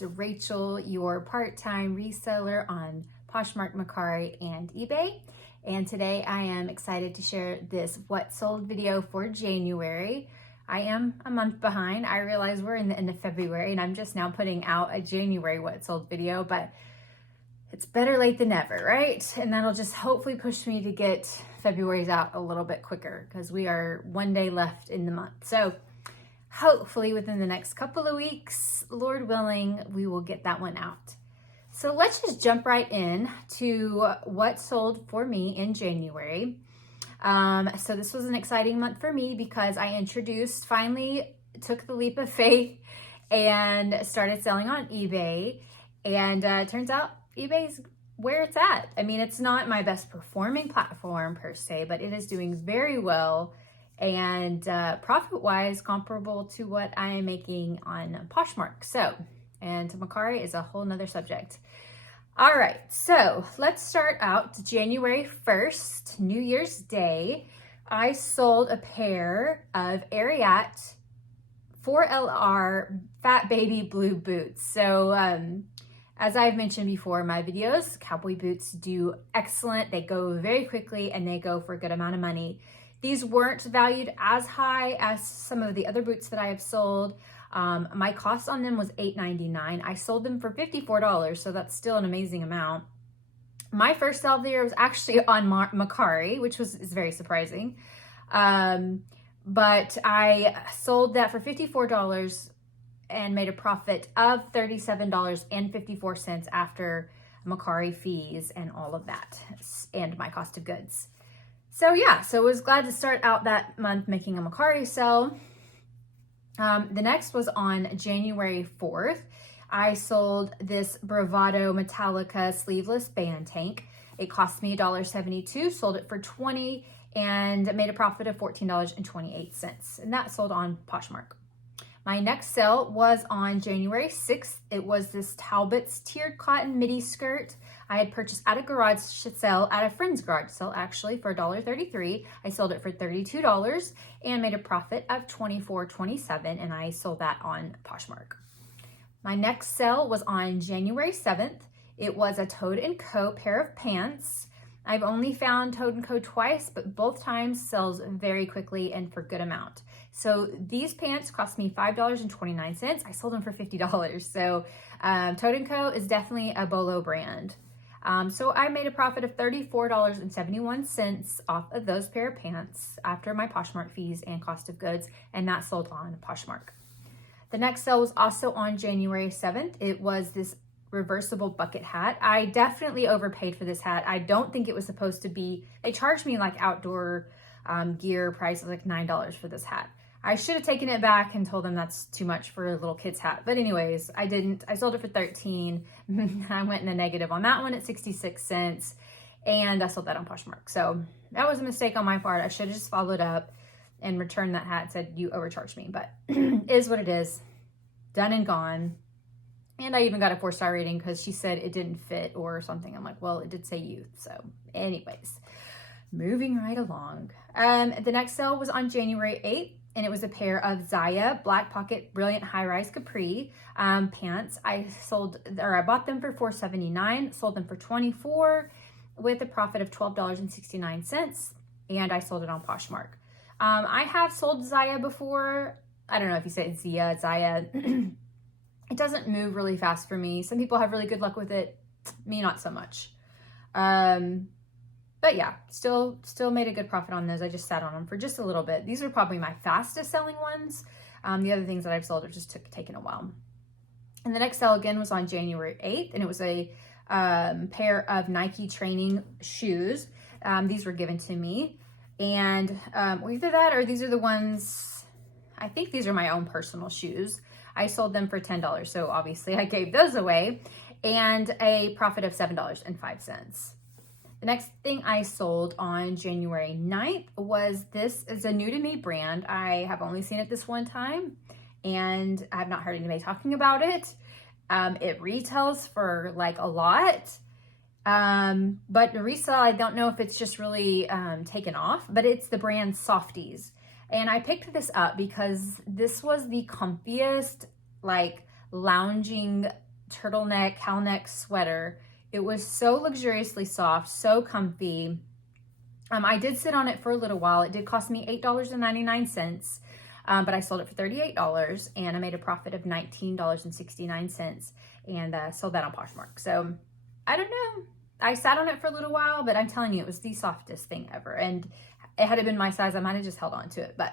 It's Rachel, your part-time reseller on Poshmark, Mercari, and eBay. And today I am excited to share this what sold video for January. I am a month behind. I realize we're in the end of February and I'm just now putting out a January what sold video, but it's better late than never, right? And that'll just hopefully push me to get February's out a little bit quicker because we are one day left in the month. So hopefully within the next couple of weeks, Lord willing, we will get that one out. So let's just jump right in to what sold for me in January. So this was an exciting month for me because I finally took the leap of faith and started selling on eBay. And it turns out eBay's where it's at. I mean, it's not my best performing platform per se, but it is doing very well and profit-wise comparable to what I am making on Poshmark. And Mercari is a whole nother subject. All right, so let's start out January 1st, New Year's Day. I sold a pair of Ariat 4LR Fat Baby Blue boots. So as I've mentioned before in my videos, cowboy boots do excellent. They go very quickly and they go for a good amount of money. These weren't valued as high as some of the other boots that I have sold. My cost on them was $8.99. I sold them for $54, so that's still an amazing amount. My first sale of the year was actually on Mercari, which is very surprising. But I sold that for $54 and made a profit of $37.54 after Mercari fees and all of that, and my cost of goods. So yeah, so I was glad to start out that month making a Mercari sale. The next was on January 4th. I sold this Bravado Metallica sleeveless band tank. It cost me $1.72, sold it for $20 and made a profit of $14.28. And that sold on Poshmark. My next sale was on January 6th. It was this Talbot's tiered cotton midi skirt. I had purchased at a garage sale, at a friend's garage sale actually, for $1.33. I sold it for $32 and made a profit of $24.27, and I sold that on Poshmark. My next sale was on January 7th. It was a Toad & Co. pair of pants. I've only found Toad & Co. twice, but both times sells very quickly and for good amount. So these pants cost me $5.29. I sold them for $50. So Toad & Co. is definitely a Bolo brand. So I made a profit of $34.71 off of those pair of pants after my Poshmark fees and cost of goods, and that sold on Poshmark. The next sale was also on January 7th. It was this reversible bucket hat. I definitely overpaid for this hat. I don't think it was supposed to be. They charged me like outdoor gear price of like $9 for this hat. I should have taken it back and told them that's too much for a little kid's hat. But anyways, I didn't. I sold it for $13. I went in the negative on that one at 66 cents. And I sold that on Poshmark. So that was a mistake on my part. I should have just followed up and returned that hat and said, you overcharged me. But it is what it is. Done and gone. And I even got a 4-star rating because she said it didn't fit or something. I'm like, well, it did say youth. So anyways, moving right along. The next sale was on January 8th. And it was a pair of Zaya Black Pocket Brilliant High Rise Capri pants. I bought them for $4.79, sold them for $24 with a profit of $12.69, and I sold it on Poshmark. I have sold Zaya before. I don't know if you say Zaya. It doesn't move really fast for me. Some people have really good luck with it. Me, not so much. But yeah, still made a good profit on those. I just sat on them for just a little bit. These are probably my fastest selling ones. The other things that I've sold have just taken a while. And the next sale again was on January 8th, and it was a pair of Nike training shoes. These were given to me. And either that or these are the ones, I think these are my own personal shoes. I sold them for $10, so obviously I gave those away, and a profit of $7.05. The next thing I sold on January 9th was this is a new to me brand. I have only seen it this one time and I have not heard anybody talking about it. It retails for like a lot, but the resale, I don't know if it's just really taken off, but it's the brand Softies. And I picked this up because this was the comfiest, like lounging turtleneck, cowl neck sweater. It was so luxuriously soft, so comfy. I did sit on it for a little while. It did cost me $8.99, but I sold it for $38 and I made a profit of $19.69 and sold that on Poshmark. So I don't know. I sat on it for a little while, but I'm telling you, it was the softest thing ever. And it had been my size, I might have just held on to it, but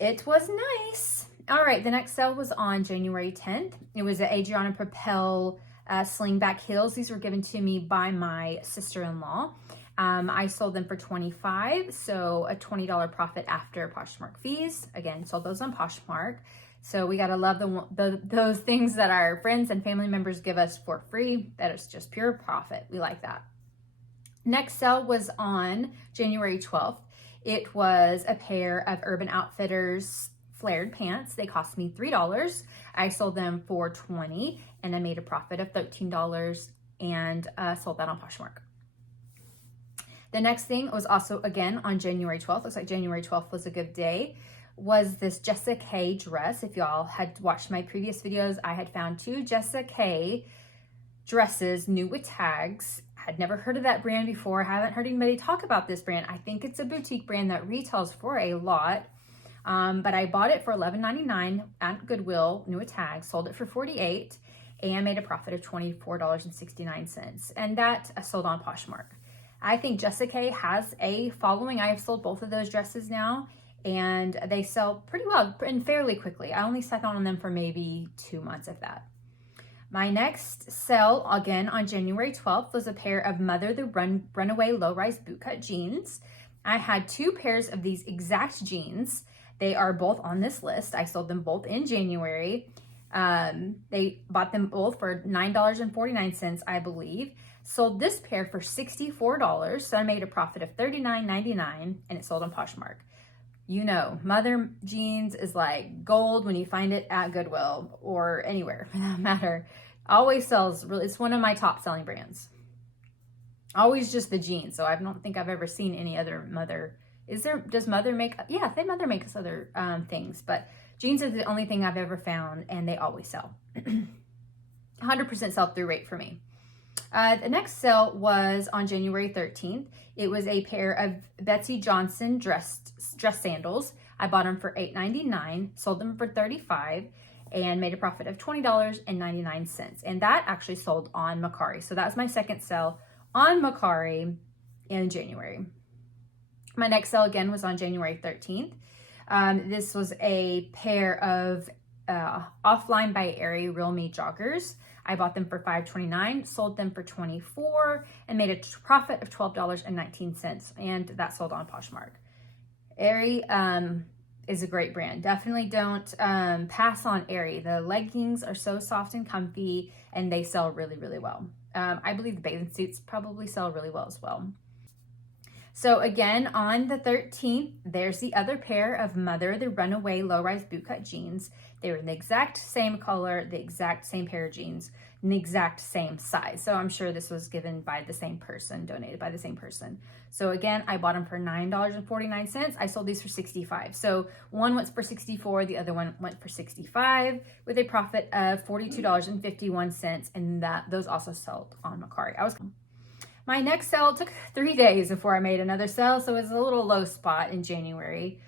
it was nice. All right, the next sale was on January 10th. It was an Adriana Propel slingback heels. These were given to me by my sister-in-law. I sold them for $25, so a $20 profit after Poshmark fees. Again, sold those on Poshmark. So we gotta love those things that our friends and family members give us for free. That is just pure profit. We like that. Next sale was on January 12th. It was a pair of Urban Outfitters flared pants. They cost me $3. I sold them for $20 and I made a profit of $13 and sold that on Poshmark. The next thing was also again on January 12th. Looks like January 12th was a good day. Was this Jessica K dress. If y'all had watched my previous videos, I had found 2 Jessica K dresses new with tags. Had never heard of that brand before. Haven't heard anybody talk about this brand. I think it's a boutique brand that retails for a lot. But I bought it for $11.99 at Goodwill, new with tags, sold it for $48 and made a profit of $24.69. And that I sold on Poshmark. I think Jessica K has a following. I have sold both of those dresses now and they sell pretty well and fairly quickly. I only sat on them for maybe 2 months, if that. My next sale, again on January 12th, was a pair of Mother the Runaway low-rise bootcut jeans. I had 2 pairs of these exact jeans. They are both on this list. I sold them both in January. They bought them both for $9.49, I believe. Sold this pair for $64, so I made a profit of $39.99, and it sold on Poshmark. You know, Mother jeans is like gold when you find it at Goodwill or anywhere for that matter. Always sells, really, it's one of my top selling brands. Always just the jeans, so I don't think I've ever seen any other Mother. Does Mother make, yeah, they Mother makes other things, but jeans are the only thing I've ever found and they always sell. 100% sell-through rate for me. The next sale was on January 13th. It was a pair of Betsy Johnson dress sandals. I bought them for $8.99, sold them for $35, and made a profit of $20.99. And that actually sold on Mercari. So that was my second sale on Mercari in January. My next sale again was on January 13th. This was a pair of Offline by Aerie Real Me joggers. I bought them for $5.29, sold them for $24, and made a profit of $12.19, and that sold on Poshmark. Aerie is a great brand. Definitely don't pass on Aerie. The leggings are so soft and comfy, and they sell really, really well. I believe the bathing suits probably sell really well as well. So again, on the 13th, there's the other pair of Mother the Runaway low-rise bootcut jeans. They were the exact same color, the exact same pair of jeans, and the exact same size. So I'm sure this was given by the same person, donated by the same person. So again, I bought them for $9.49. I sold these for $65. So one went for $64, the other one went for $65 with a profit of $42.51, and those also sold on Mercari. My next sale took 3 days before I made another sale, so it was a little low spot in January.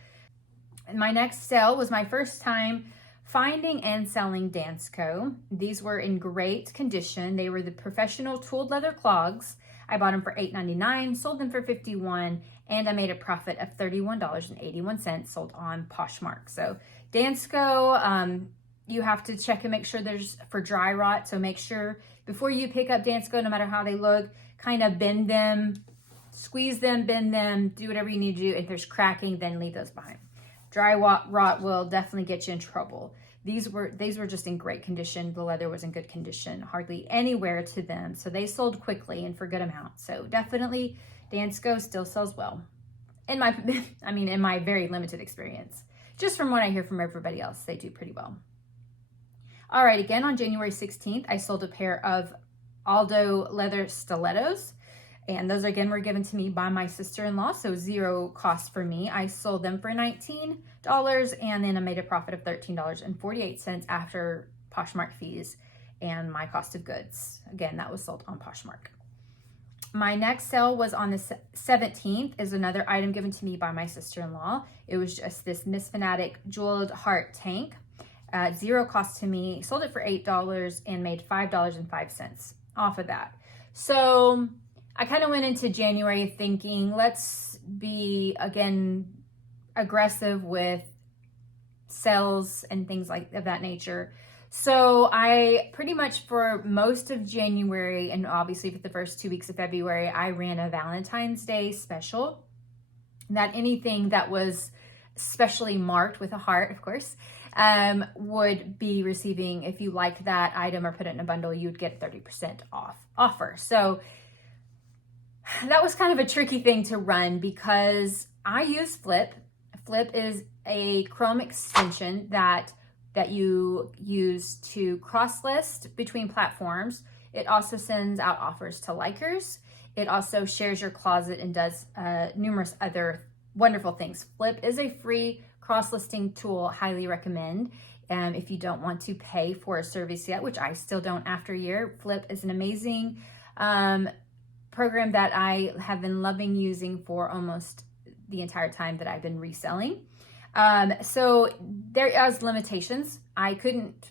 And my next sale was my first time finding and selling Dansko. These were in great condition. They were the professional tooled leather clogs. I bought them for $8.99, sold them for $51, and I made a profit of $31.81, sold on Poshmark. So Dansko, you have to check and make sure there's for dry rot. So make sure before you pick up Dansko, no matter how they look, kind of bend them, squeeze them, bend them, do whatever you need to do. If there's cracking, then leave those behind. Dry rot will definitely get you in trouble. These were just in great condition. The leather was in good condition, hardly any wear to them. So they sold quickly and for good amount. So definitely Dansko still sells well. In my very limited experience. Just from what I hear from everybody else, they do pretty well. All right, again on January 16th, I sold a pair of Aldo leather stilettos. And those again were given to me by my sister-in-law, so zero cost for me. I sold them for $19 and then I made a profit of $13.48 after Poshmark fees and my cost of goods. Again, that was sold on Poshmark. My next sale was on the 17th, is another item given to me by my sister-in-law. It was just this Miss Fanatic jeweled heart tank. Zero cost to me. Sold it for $8 and made $5.05 off of that. So I kind of went into January thinking, let's be, again, aggressive with sales and things like of that nature. So I pretty much for most of January, and obviously for the first 2 weeks of February, I ran a Valentine's Day special. That anything that was specially marked with a heart, of course, would be receiving, if you liked that item or put it in a bundle, you'd get a 30% off offer. So that was kind of a tricky thing to run because I use Flip. Flip is a Chrome extension that you use to cross-list between platforms. It also sends out offers to likers. It also shares your closet and does numerous other wonderful things. Flip is a free cross-listing tool, highly recommend. If you don't want to pay for a service yet, which I still don't after a year, Flip is an amazing program that I have been loving using for almost the entire time that I've been reselling. So there is limitations. I couldn't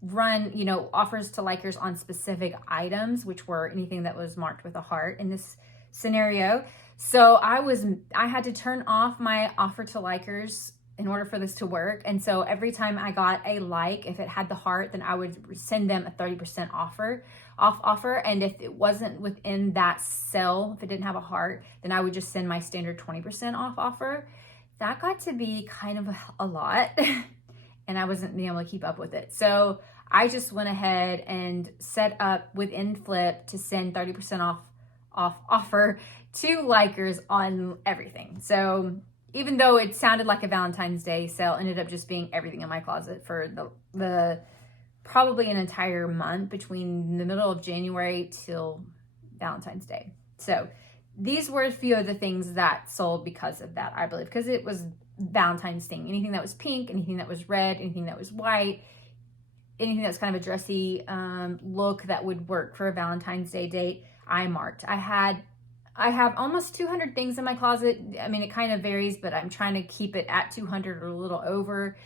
run, offers to likers on specific items, which were anything that was marked with a heart in this scenario. So I had to turn off my offer to likers in order for this to work. And so every time I got a like, if it had the heart, then I would send them a 30% off offer. And if it wasn't within that cell, if it didn't have a heart, then I would just send my standard 20% off offer. That got to be kind of a lot and I wasn't being able to keep up with it. So I just went ahead and set up within Flip to send 30% off offer to likers on everything. So even though it sounded like a Valentine's Day sale, ended up just being everything in my closet for the probably an entire month between the middle of January till Valentine's Day. So these were a few of the things that sold because of that, I believe, because it was Valentine's thing. Anything that was pink, anything that was red, anything that was white, anything that was kind of a dressy look that would work for a Valentine's Day date, I marked. I have almost 200 things in my closet. I mean, it kind of varies, but I'm trying to keep it at 200 or a little over.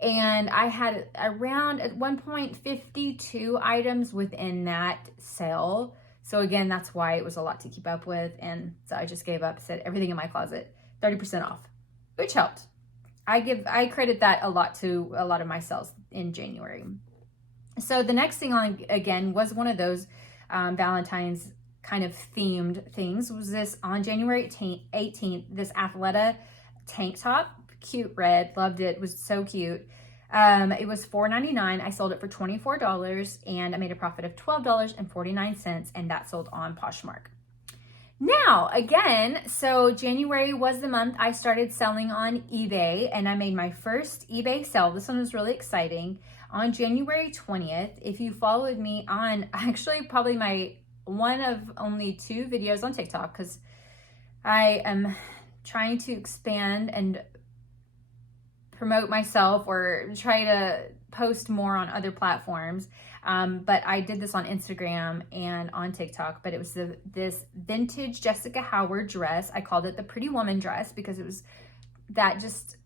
And I had around at one point 52 items within that sale. So again, that's why it was a lot to keep up with. And so I just gave up, said everything in my closet, 30% off, which helped. I credit that a lot to a lot of my sales in January. So the next thing on, again, was one of those Valentine's kind of themed things. Was this on January 18th, this Athleta tank top, cute red, loved it, was so cute. It was $4.99. I sold it for $24 and I made a profit of $12.49, and that sold on Poshmark. Now, again, so January was the month I started selling on eBay, and I made my first eBay sale. This one was really exciting. On January 20th, if you followed me on actually probably my one of only 2 videos on TikTok, because I am trying to expand and promote myself or try to post more on other platforms. But I did this on Instagram and on TikTok, but it was this vintage Jessica Howard dress. I called it the Pretty Woman dress because it was that just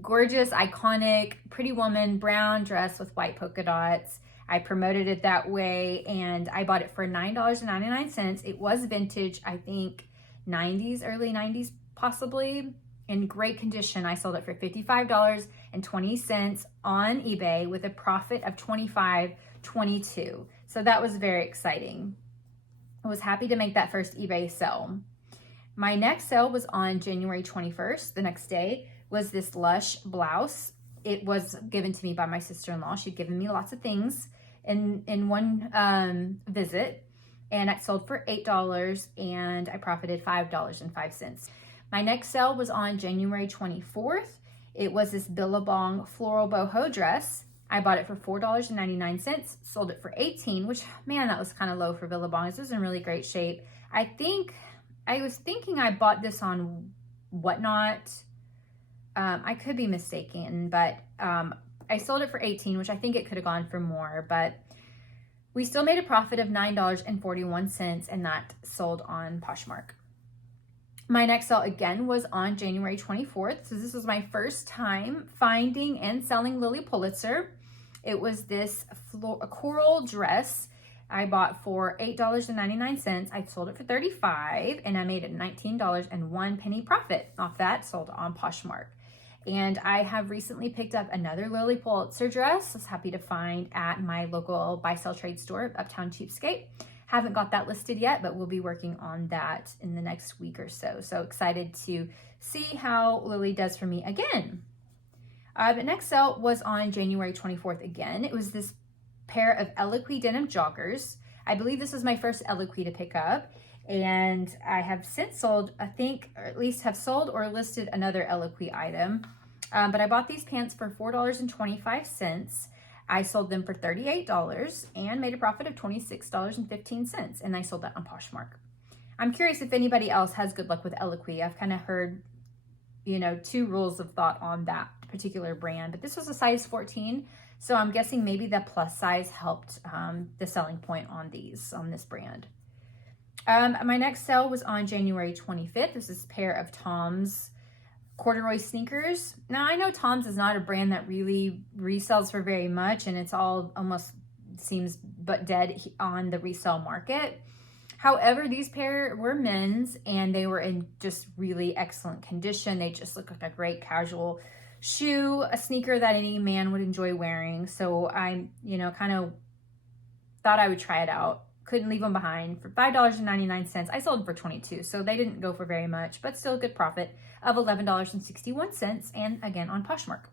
gorgeous, iconic Pretty Woman brown dress with white polka dots. I promoted it that way and I bought it for $9.99. It was vintage, I think 90s, early 90s possibly, in great condition. I sold it for $55.20 on eBay with a profit of $25.22. So that was very exciting. I was happy to make that first eBay sale. My next sale was on January 21st. The next day was this Lush blouse. It was given to me by my sister-in-law. She'd given me lots of things in one visit, and it sold for $8 and I profited $5.05. My next sale was on January 24th. It was this Billabong floral boho dress. I bought it for $4.99, sold it for $18, which, man, that was kind of low for Billabong. This was in really great shape. I was thinking I bought this on Whatnot. I could be mistaken, but I sold it for $18, which I think it could have gone for more, but We still made a profit of $9.41, and that sold on Poshmark. My next sale again was on January 24th. So this was my first time finding and selling Lily Pulitzer. It was this coral dress I bought for $8.99. I sold it for $35, and I made a $19.01 profit off that, sold on Poshmark. And I have recently picked up another Lily Pulitzer dress. I was happy to find at my local buy-sell trade store, Uptown Cheapskate. Haven't got that listed yet, but we'll be working on that in the next week or so. So excited to see how Lily does for me again. The next sale was on January 24th again. It was this pair of Eloquii denim joggers. I believe this was my first Eloquii to pick up. And I have since sold, I think, or at least have sold or listed another Eloquii item. But I bought these pants for $4.25. I sold them for $38 and made a profit of $26.15. And I sold that on Poshmark. I'm curious if anybody else has good luck with Eloquii. I've kind of heard, two rules of thought on that particular brand. But this was a size 14. So I'm guessing maybe the plus size helped the selling point on this brand. My next sale was on January 25th. This is a pair of Tom's corduroy sneakers. Now, I know Tom's is not a brand that really resells for very much, and it's all almost seems but dead on the resale market. However, these pair were men's, and they were in just really excellent condition. They just look like a great casual shoe, a sneaker that any man would enjoy wearing. So I, kind of thought I would try it out. Couldn't leave them behind. For $5.99, I sold them for $22, so they didn't go for very much, but still a good profit of $11.61, and again on Poshmark.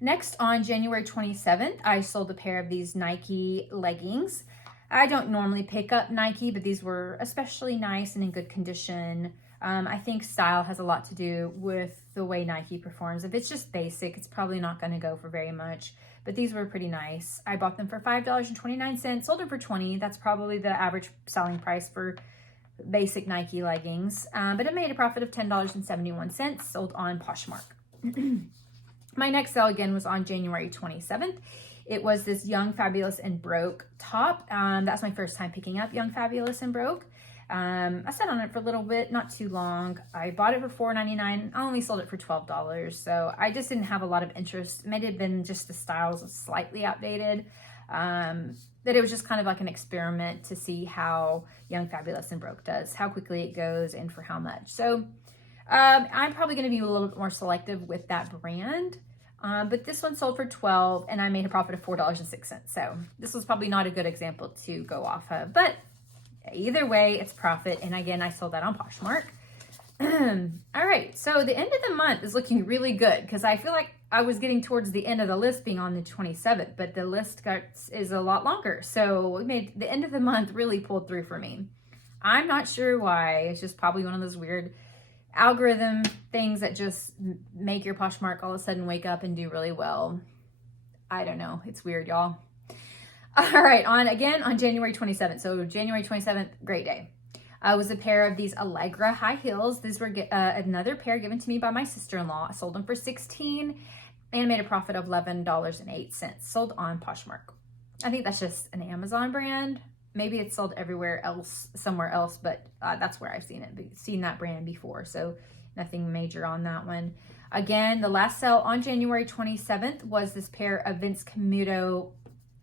Next, on January 27th, I sold a pair of these Nike leggings. I don't normally pick up Nike, but these were especially nice and in good condition. I think style has a lot to do with the way Nike performs. If it's just basic, it's probably not going to go for very much. But these were pretty nice. I bought them for $5.29, sold them for $20. That's probably the average selling price for basic Nike leggings. But it made a profit of $10.71, sold on Poshmark. My next sale again was on January 27th. It was this Young, Fabulous, and Broke top. That's my first time picking up Young, Fabulous, and Broke. I sat on it for a little bit, not too long. I bought it for $4.99. I only sold it for $12. So I just didn't have a lot of interest. It may have been just the styles slightly outdated. But it was just kind of like an experiment to see how Young, Fabulous, and Broke does, how quickly it goes, and for how much. So I'm probably going to be a little bit more selective with that brand. But this one sold for $12, and I made a profit of $4.06. So this was probably not a good example to go off of, but either way, it's profit. And again, I sold that on Poshmark. All right, so the end of the month is looking really good because I feel like I was getting towards the end of the list being on the 27th, but the list is a lot longer. So we made the end of the month really pulled through for me. I'm not sure why. It's just probably one of those weird algorithm things that just make your Poshmark all of a sudden wake up and do really well. I don't know. It's weird, y'all. All right, on January 27th. So January 27th, great day. Was a pair of these Allegra high heels. These were another pair given to me by my sister-in-law. I sold them for $16 and made a profit of $11.08. Sold on Poshmark. I think that's just an Amazon brand. Maybe it's sold somewhere else, but that's where I've seen that brand before. So nothing major on that one. Again, the last sale on January 27th was this pair of Vince Camuto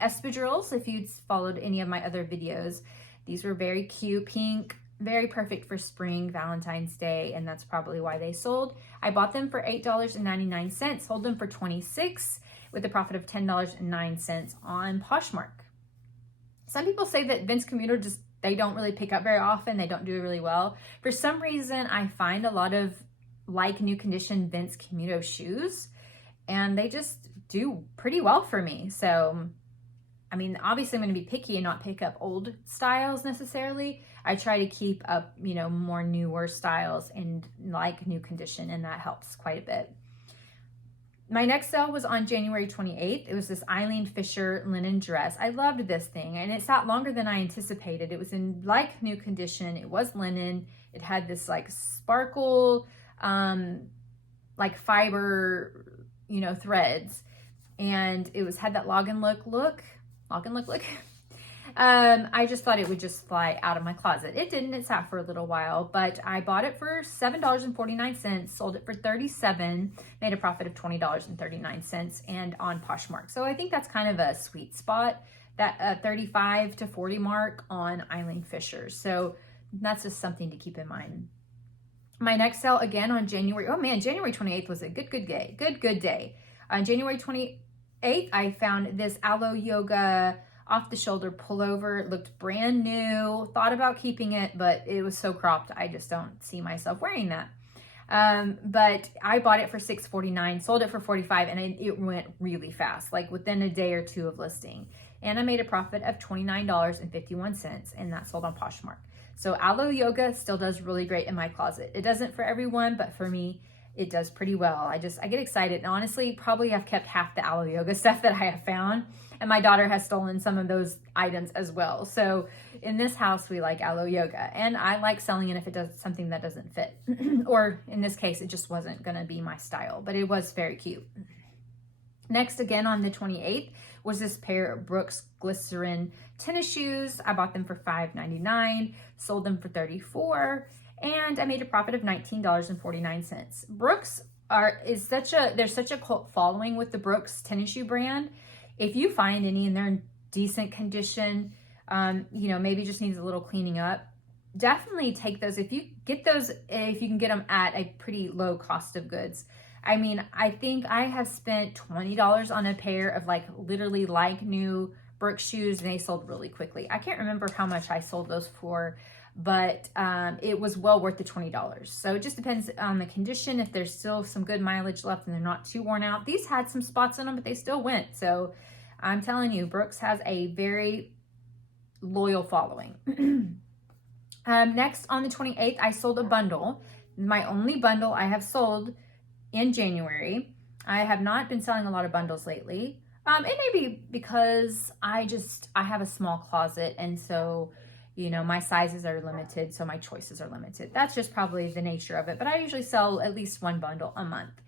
espadrilles. If you'd followed any of my other videos, these were very cute, pink, very perfect for spring, Valentine's Day, and that's probably why they sold. I bought them for $8.99, sold them for $26 with a profit of $10.09 on Poshmark. Some people say that Vince Camuto they don't really pick up very often. They don't do really well. For some reason, I find a lot of new condition Vince Camuto shoes, and they just do pretty well for me. So, I mean, obviously I'm going to be picky and not pick up old styles necessarily. I try to keep up, more newer styles and new condition, and that helps quite a bit. My next sale was on January 28th. It was this Eileen Fisher linen dress. I loved this thing, and it sat longer than I anticipated. It was in new condition. It was linen. It had this sparkle, fiber, threads, and it had that log and look. look. I just thought it would just fly out of my closet. It didn't. It sat for a little while, but I bought it for $7.49, sold it for $37, made a profit of $20.39, and on Poshmark. So I think that's kind of a sweet spot, that 35 to 40 mark on Eileen Fisher. So that's just something to keep in mind. My next sale again on January 28th was a good day. On January 28th, I found this Aloe Yoga off the shoulder pullover. It looked brand new. Thought about keeping it, but it was so cropped. I just don't see myself wearing that. But I bought it for $6.49, sold it for $45, and it went really fast, like within a day or two of listing. And I made a profit of $29.51, and that sold on Poshmark. So Aloe Yoga still does really great in my closet. It doesn't for everyone, but for me, it does pretty well. I get excited, and honestly, probably have kept half the Aloe Yoga stuff that I have found, and my daughter has stolen some of those items as well. So in this house, we like Aloe Yoga, and I like selling it if it does something that doesn't fit, or in this case, it just wasn't gonna be my style, but it was very cute. Next, again on the 28th, was this pair of Brooks Glycerin tennis shoes. I bought them for $5.99, sold them for $34, and I made a profit of $19.49. Brooks there's such a cult following with the Brooks tennis shoe brand. If you find any and they're in decent condition, maybe just needs a little cleaning up, definitely take those. If you can get them at a pretty low cost of goods. I mean, I think I have spent $20 on a pair of literally new Brooks shoes, and they sold really quickly. I can't remember how much I sold those for, but it was well worth the $20. So it just depends on the condition. If there's still some good mileage left and they're not too worn out. These had some spots on them, but they still went. So I'm telling you, Brooks has a very loyal following. Next, on the 28th, I sold a bundle. My only bundle I have sold in January. I have not been selling a lot of bundles lately. It may be because I have a small closet, and so, my sizes are limited, so my choices are limited. That's just probably the nature of it, but I usually sell at least one bundle a month.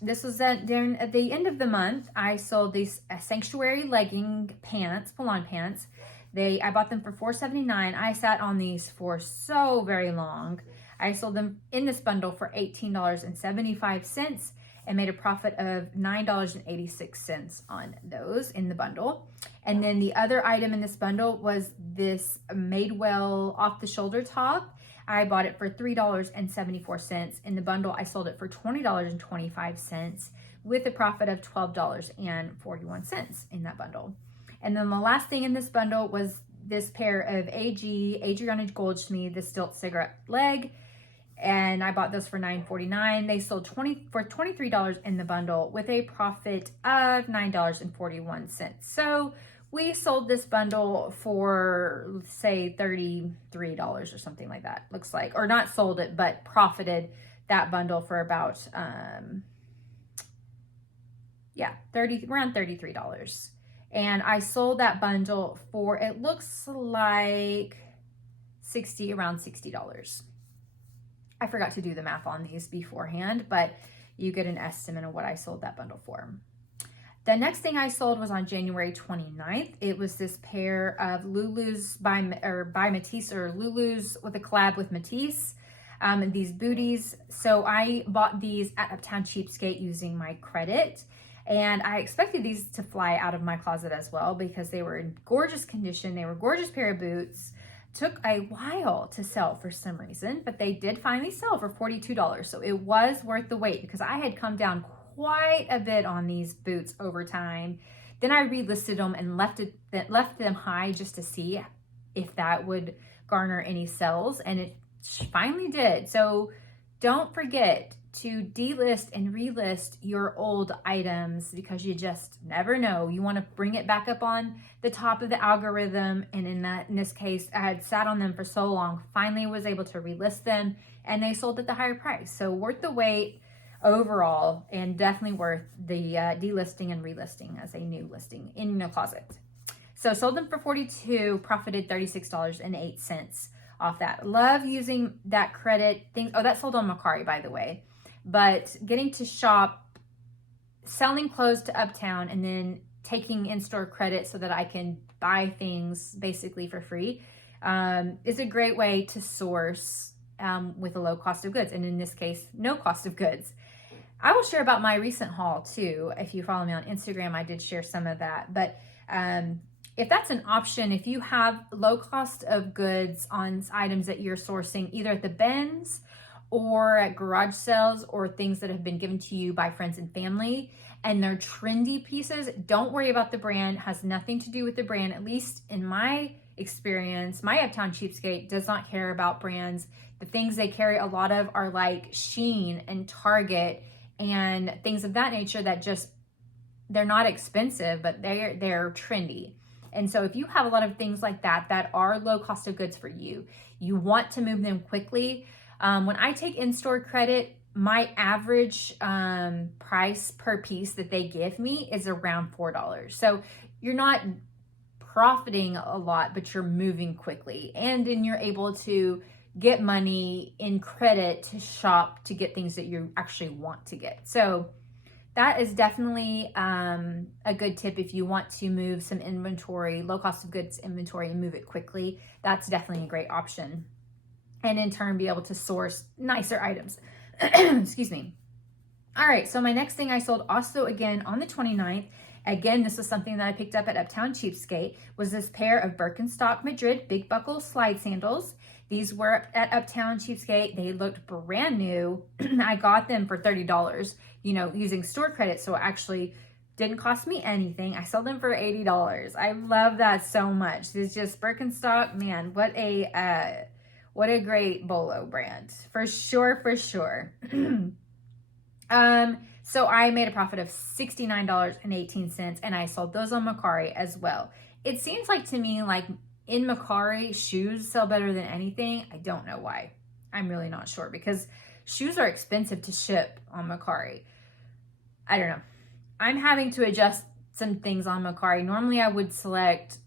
This was at the end of the month. I sold these Sanctuary legging pants, pull-on pants. I bought them for $4.79. I sat on these for so very long. I sold them in this bundle for $18.75 and made a profit of $9.86 on those in the bundle. And then the other item in this bundle was this Madewell off-the-shoulder top. I bought it for $3.74. In the bundle, I sold it for $20.25 with a profit of $12.41 in that bundle. And then the last thing in this bundle was this pair of Adriana Goldschmied, the Stilt cigarette leg. And I bought those for $9.49. They sold for $23 in the bundle with a profit of $9.41. So we sold this bundle for, say, $33 or something like that, looks like. Or not sold it, but profited that bundle for about, around $33. And I sold that bundle for, it looks like around $60. I forgot to do the math on these beforehand, but you get an estimate of what I sold that bundle for. The next thing I sold was on January 29th. It was this pair of Lulu's by Matisse, or Lulu's with a collab with Matisse, these booties. So I bought these at Uptown Cheapskate using my credit. And I expected these to fly out of my closet as well because they were in gorgeous condition. They were a gorgeous pair of boots. Took a while to sell for some reason, but they did finally sell for $42. So it was worth the wait because I had come down quite a bit on these boots over time. Then I relisted them and left them high just to see if that would garner any sales, and it finally did. So don't forget to delist and relist your old items because you just never know. You want to bring it back up on the top of the algorithm, and in this case, I had sat on them for so long, finally was able to relist them, and they sold at the higher price. So worth the wait overall, and definitely worth the delisting and relisting as a new listing in your closet. So sold them for $42, profited $36.08 off that. Love using that credit thing. Oh, that sold on Mercari, by the way. But getting to shop, selling clothes to Uptown, and then taking in-store credit so that I can buy things basically for free is a great way to source with a low cost of goods. And in this case, no cost of goods. I will share about my recent haul too. If you follow me on Instagram, I did share some of that. But if that's an option, if you have low cost of goods on items that you're sourcing either at the bins or at garage sales or things that have been given to you by friends and family, and they're trendy pieces, don't worry about the brand. It has nothing to do with the brand. At least in my experience, my Uptown Cheapskate does not care about brands. The things they carry a lot of are like Shein and Target and things of that nature that just, they're not expensive, but they're trendy. And so if you have a lot of things like that that are low cost of goods for you, you want to move them quickly. When I take in-store credit, my average price per piece that they give me is around $4. So you're not profiting a lot, but you're moving quickly. And then you're able to get money in credit to shop to get things that you actually want to get. So that is definitely a good tip if you want to move some inventory, low cost of goods inventory, and move it quickly. That's definitely a great option. And in turn, be able to source nicer items. Excuse me. All right, so my next thing I sold also again on the 29th. Again, this was something that I picked up at Uptown Cheapskate, was this pair of Birkenstock Madrid big buckle slide sandals. These were at Uptown Cheapskate. They looked brand new. I got them for $30, using store credit. So it actually didn't cost me anything. I sold them for $80. I love that so much. It's just Birkenstock, man, what a great bolo brand. For sure, for sure. So I made a profit of $69.18 and I sold those on Mercari as well. It seems like to me, like in Mercari, shoes sell better than anything. I don't know why. I'm really not sure because shoes are expensive to ship on Mercari. I don't know. I'm having to adjust some things on Mercari. Normally I would select,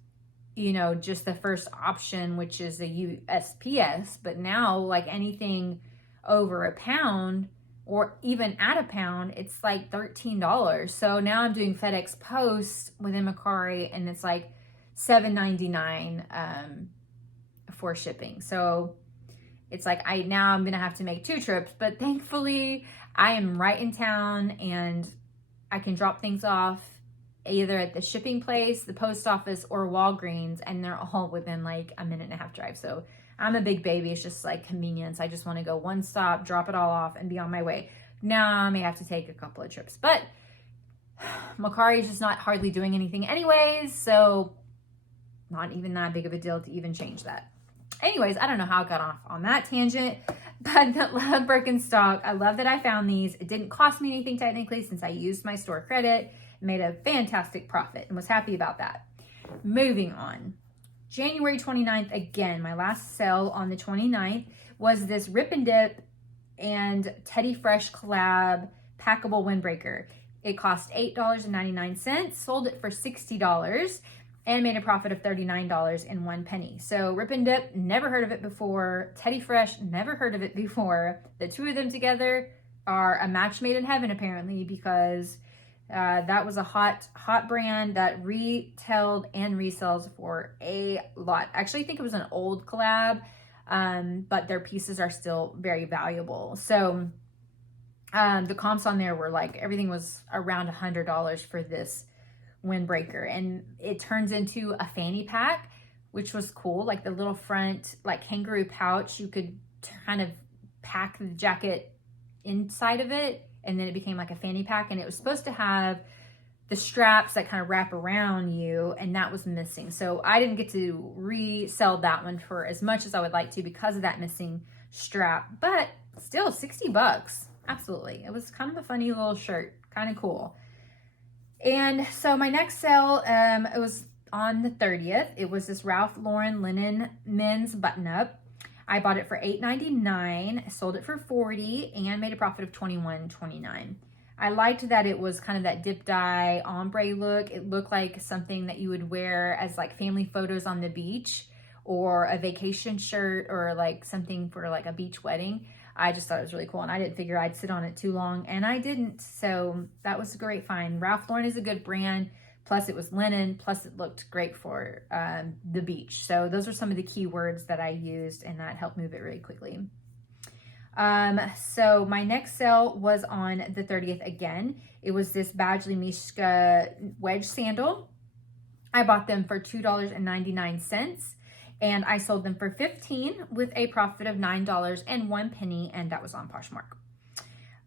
just the first option, which is the USPS, but now like anything over £1 or even at £1, it's like $13. So now I'm doing FedEx Post within Mercari and it's like $7.99 for shipping. So it's like I'm gonna have to make 2 trips, but thankfully I am right in town and I can drop things off either at the shipping place, the post office, or Walgreens, and they're all within like a 1.5-minute drive. So I'm a big baby. It's just like convenience. I just want to go one stop, drop it all off, and be on my way. Now I may have to take a couple of trips, but Mercari is just not hardly doing anything anyways, so not even that big of a deal to even change that. Anyways, I don't know how I got off on that tangent, but the Birkenstock, I love that I found these. It didn't cost me anything technically since I used my store credit, made a fantastic profit, and was happy about that. Moving on. January 29th, again, my last sale on the 29th was this Rip and Dip and Teddy Fresh collab packable windbreaker. It cost $8.99, sold it for $60, and made a profit of $39.01. So Rip and Dip, never heard of it before. Teddy Fresh, never heard of it before. The two of them together are a match made in heaven, apparently, because that was a hot brand that retailed and resells for a lot. I actually think it was an old collab, but their pieces are still very valuable. So the comps on there were like, everything was around $100 for this windbreaker, and it turns into a fanny pack, which was cool. Like the little front, like kangaroo pouch, you could kind of pack the jacket inside of it, and then it became like a fanny pack, and it was supposed to have the straps that kind of wrap around you, and that was missing. So I didn't get to resell that one for as much as I would like to because of that missing strap, but still $60. Absolutely. It was kind of a funny little shirt, kind of cool. And so my next sale, it was on the 30th. It was this Ralph Lauren linen men's button-up. I bought it for $8.99, sold it for $40, and made a profit of $21.29. I liked that it was kind of that dip dye ombre look. It looked like something that you would wear as like family photos on the beach, or a vacation shirt, or like something for like a beach wedding. I just thought it was really cool, and I didn't figure I'd sit on it too long, and I didn't. So that was a great find. Ralph Lauren is a good brand, Plus it was linen, plus it looked great for the beach. So those are some of the keywords that I used, and that helped move it really quickly. So my next sale was on the 30th again. It was this Badgley Mishka wedge sandal. I bought them for $2.99 and I sold them for $15 with a profit of $9.01, and that was on Poshmark.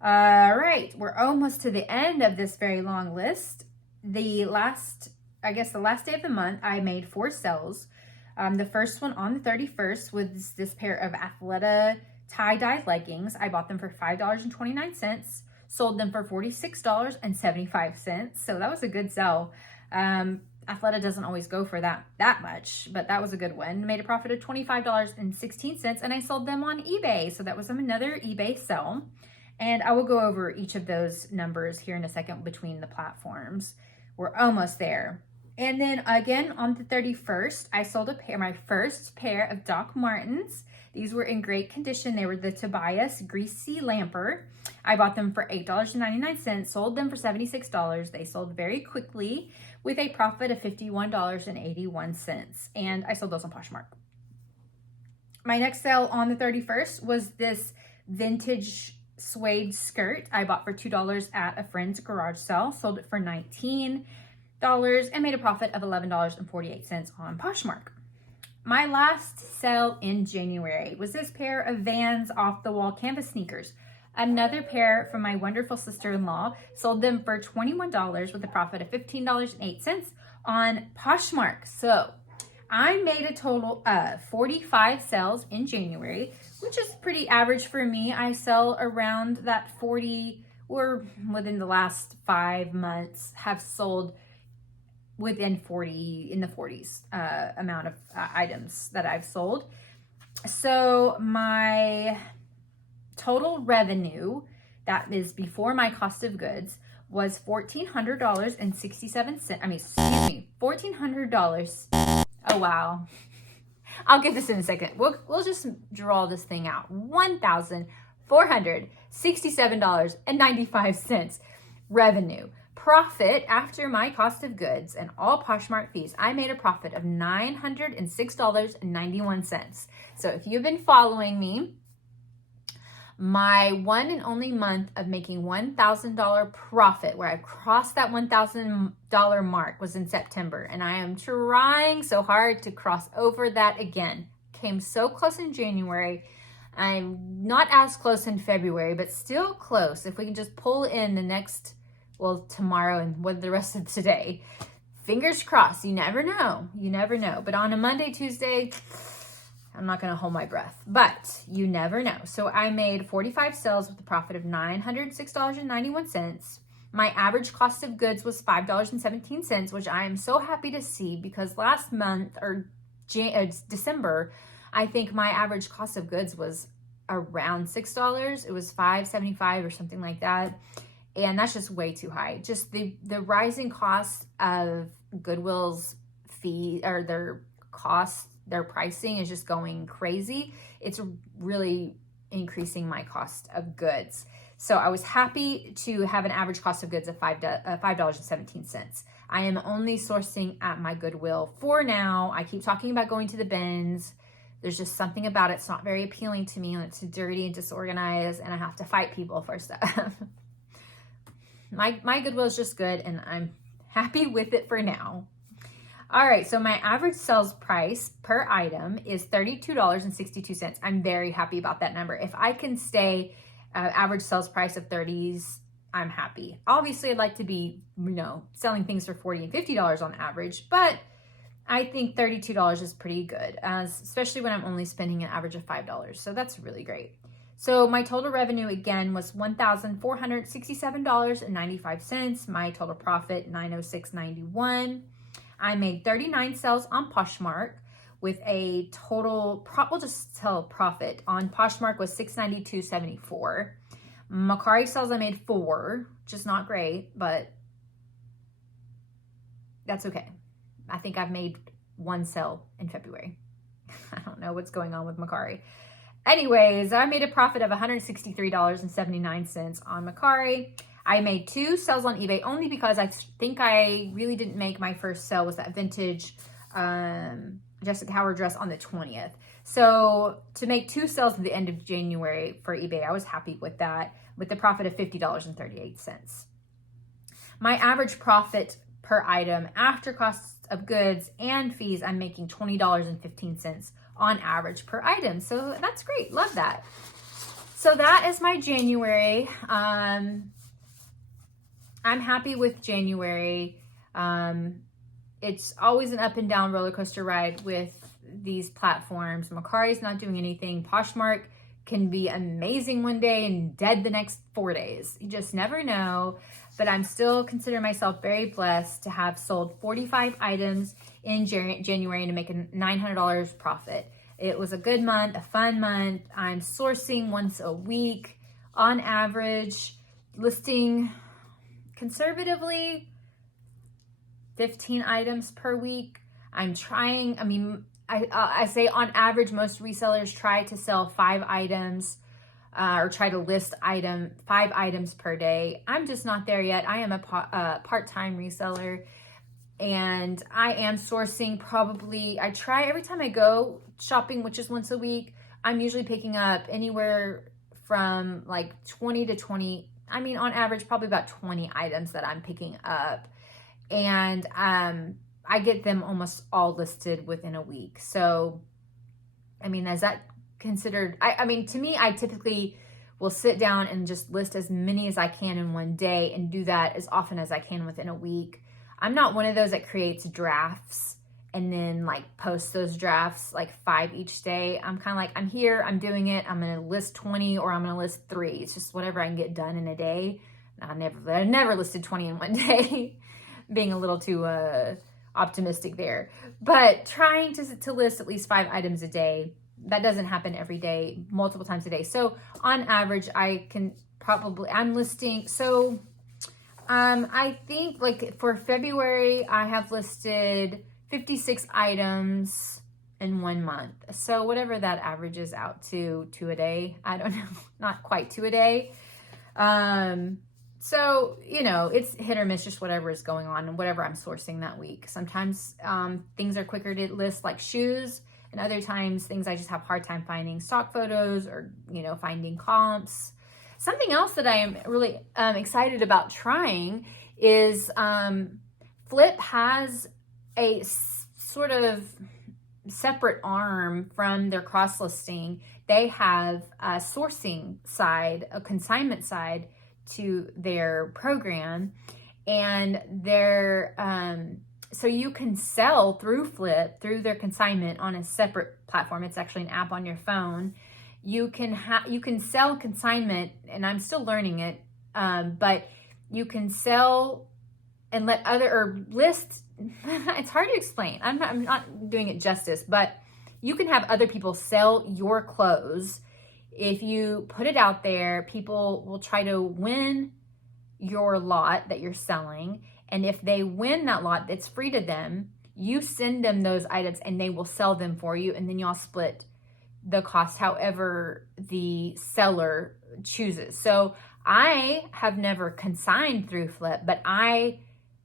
All right, we're almost to the end of this very long list. The last day of the month, I made 4 sales. The first one on the 31st was this pair of Athleta tie-dye leggings. I bought them for $5.29, sold them for $46.75. So that was a good sell. Athleta doesn't always go for that much, but that was a good one. Made a profit of $25.16, and I sold them on eBay. So that was another eBay sell. And I will go over each of those numbers here in a second between the platforms. We're almost there. And then again on the 31st, I sold my first pair of Doc Martens. These were in great condition. They were the Tobias Greasy Lamper. I bought them for $8.99, sold them for $76. They sold very quickly with a profit of $51.81. And I sold those on Poshmark. My next sale on the 31st was this vintage suede skirt I bought for $2 at a friend's garage sale, sold it for $19 and made a profit of $11.48 on Poshmark. My last sale in January was this pair of Vans off the wall canvas sneakers. Another pair from my wonderful sister-in-law, sold them for $21 with a profit of $15.08 on Poshmark. So I made a total of 45 sales in January, which is pretty average for me. I sell around that 40, or within the last 5 months have sold within 40, in the 40s amount of items that I've sold. So my total revenue, that is before my cost of goods, was $1,400.67. $1,400. Oh, wow. I'll get this in a second. We'll just draw this thing out. $1,467.95 revenue. Profit after my cost of goods and all Poshmark fees, I made a profit of $906.91. So if you've been following me, my one and only month of making $1,000 profit, where I crossed that $1,000 mark, was in September. And I am trying so hard to cross over that again. Came so close in January. I'm not as close in February, but still close. If we can just pull in the next, well, tomorrow and what the rest of today. Fingers crossed. You never know. You never know. But on a Monday, Tuesday, I'm not going to hold my breath, but you never know. So I made 45 sales with a profit of $906.91. My average cost of goods was $5.17, which I am so happy to see, because last month, or December, I think my average cost of goods was around $6. It was $5.75 or something like that. And that's just way too high. Just the rising cost of Goodwill's fee, or their pricing is just going crazy. It's really increasing my cost of goods. So I was happy to have an average cost of goods of $5.17. I am only sourcing at my Goodwill for now. I keep talking about going to the bins. There's just something about it. It's not very appealing to me, and it's dirty and disorganized, and I have to fight people for stuff. My Goodwill is just good, and I'm happy with it for now. All right, so my average sales price per item is $32.62. I'm very happy about that number. If I can stay average sales price of 30s, I'm happy. Obviously, I'd like to be, selling things for $40 and $50 on average, but I think $32 is pretty good, especially when I'm only spending an average of $5. So that's really great. So my total revenue again was $1,467.95. My total profit, $906.91. I made 39 sales on Poshmark with a total, we'll just tell profit on Poshmark was $692.74. Mercari sales, I made 4, just not great, but that's okay. I think I've made 1 sale in February. I don't know what's going on with Mercari. Anyways, I made a profit of $163.79 on Mercari. I made 2 sales on eBay only because I think I really didn't make my first sale was that vintage Jessica Howard dress on the 20th. So to make 2 sales at the end of January for eBay, I was happy with that, with the profit of $50.38. My average profit per item after costs of goods and fees, I'm making $20.15 on average per item. So that's great. Love that. So that is my January. I'm happy with January. It's always an up and down roller coaster ride with these platforms. Mercari's not doing anything. Poshmark can be amazing one day and dead the next 4 days. You just never know. But I'm still considering myself very blessed to have sold 45 items in January and to make a $900 profit. It was a good month, a fun month. I'm sourcing once a week on average, listing conservatively 15 items per week. I'm trying, I say on average, most resellers try to sell 5 items or try to list 5 items per day. I'm just not there yet. I am a part-time reseller, and I am sourcing probably, I try every time I go shopping, which is once a week, I'm usually picking up anywhere from like 20 to 20, on average, probably about 20 items that I'm picking up. And I get them almost all listed within a week. So, is that considered, to me, I typically will sit down and just list as many as I can in one day and do that as often as I can within a week. I'm not one of those that creates drafts and then like post those drafts like 5 each day. I'm kind of like, I'm here, I'm doing it. I'm going to list 20 or I'm going to list 3. It's just whatever I can get done in a day. I never listed 20 in one day, being a little too optimistic there. But trying to list at least 5 items a day. That doesn't happen every day, multiple times a day. So on average, I'm listing. So I think like for February, I have listed 56 items in 1 month. So whatever that averages out to 2 a day. I don't know, not quite 2 a day. So, it's hit or miss, just whatever is going on and whatever I'm sourcing that week. Sometimes things are quicker to list, like shoes. And other times, things I just have a hard time finding stock photos or, finding comps. Something else that I am really excited about trying is Flip has a sort of separate arm from their cross listing. They have a sourcing side, a consignment side to their program. And they're so you can sell through Flip, through their consignment on a separate platform. It's actually an app on your phone. You can sell consignment, and I'm still learning it, but you can sell and list. It's hard to explain. I'm not doing it justice, but you can have other people sell your clothes. If you put it out there, people will try to win your lot that you're selling. And if they win that lot, it's free to them. You send them those items and they will sell them for you. And then y'all split the cost however the seller chooses. So I have never consigned through Flip, but I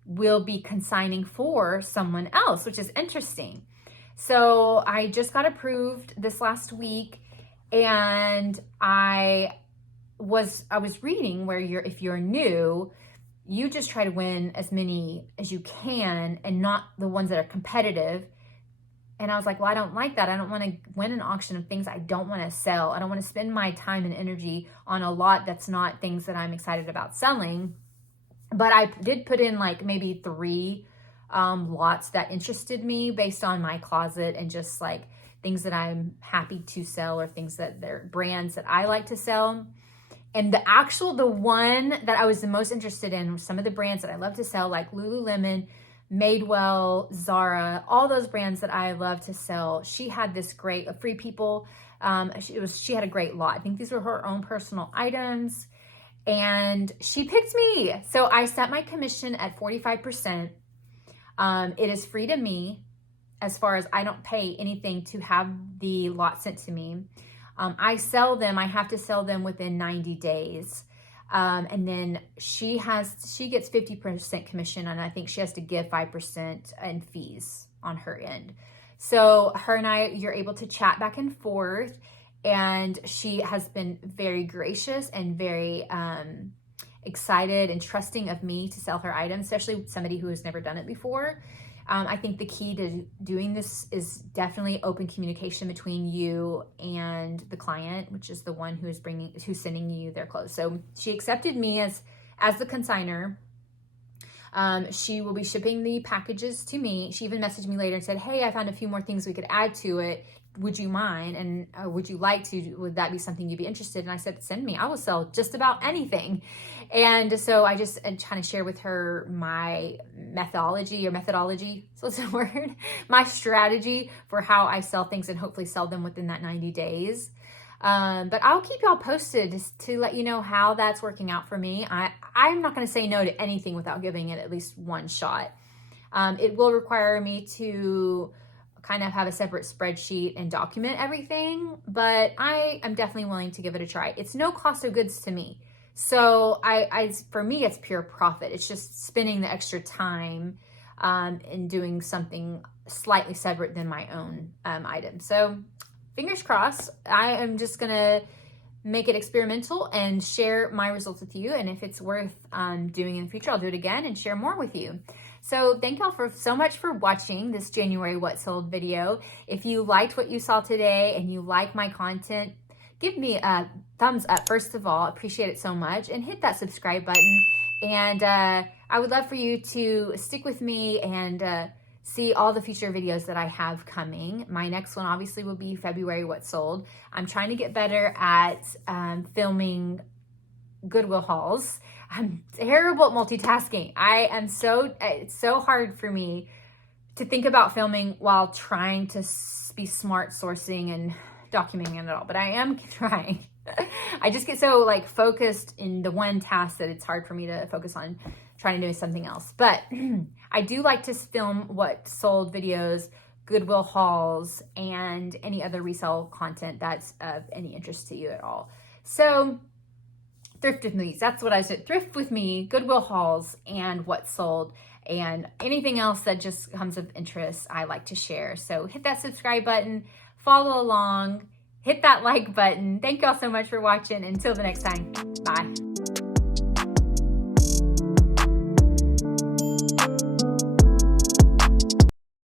will be consigning for someone else, which is interesting. So I just got approved this last week, and I was reading where if you're new, you just try to win as many as you can and not the ones that are competitive. And I was like, well, I don't like that. I don't want to win an auction of things I don't want to sell. I don't want to spend my time and energy on a lot that's not things that I'm excited about selling. But I did put in like maybe 3 lots that interested me based on my closet and just like things that I'm happy to sell or things that they're brands that I like to sell. And the one that I was the most interested in, some of the brands that I love to sell, like Lululemon, Madewell, Zara, all those brands that I love to sell. She had this great, Free People. She had a great lot. I think these were her own personal items, and she picked me. So I set my commission at 45%. It is free to me, as far as I don't pay anything to have the lot sent to me. I have to sell them within 90 days. And then she gets 50% commission, and I think she has to give 5% in fees on her end. So her and I, you're able to chat back and forth, and she has been very gracious and very excited and trusting of me to sell her items, especially somebody who has never done it before. I think the key to doing this is definitely open communication between you and the client, which is the one who's sending you their clothes. So she accepted me as the consignor. She will be shipping the packages to me. She even messaged me later and said, hey, I found a few more things we could add to it. Would you mind? And would you like to? Would that be something you'd be interested in? And I said, send me. I will sell just about anything. And so I just trying to share with her my methodology, so it's a word, my strategy for how I sell things and hopefully sell them within that 90 days. But I'll keep y'all posted to let you know how that's working out for me. I'm not going to say no to anything without giving it at least one shot. It will require me to kind of have a separate spreadsheet and document everything, but I am definitely willing to give it a try. It's no cost of goods to me. So for me, it's pure profit. It's just spending the extra time and doing something slightly separate than my own item. So fingers crossed. I am just gonna make it experimental and share my results with you. And if it's worth doing in the future, I'll do it again and share more with you. So thank y'all so much for watching this January What Sold video. If you liked what you saw today and you like my content, give me a thumbs up, first of all. Appreciate it so much. And hit that subscribe button. And I would love for you to stick with me and see all the future videos that I have coming. My next one obviously will be February What Sold. I'm trying to get better at filming Goodwill hauls. I'm terrible at multitasking. It's so hard for me to think about filming while trying to be smart sourcing and documenting it all, but I am trying. I just get so focused in the one task that it's hard for me to focus on trying to do something else. But I do like to film what sold videos, Goodwill hauls, and any other resale content that's of any interest to you at all. So thrift with me, that's what I said. Thrift with me, Goodwill hauls, and what sold, and anything else that just comes of interest, I like to share. So hit that subscribe button, follow along, hit that like button. Thank y'all so much for watching. Until the next time, bye.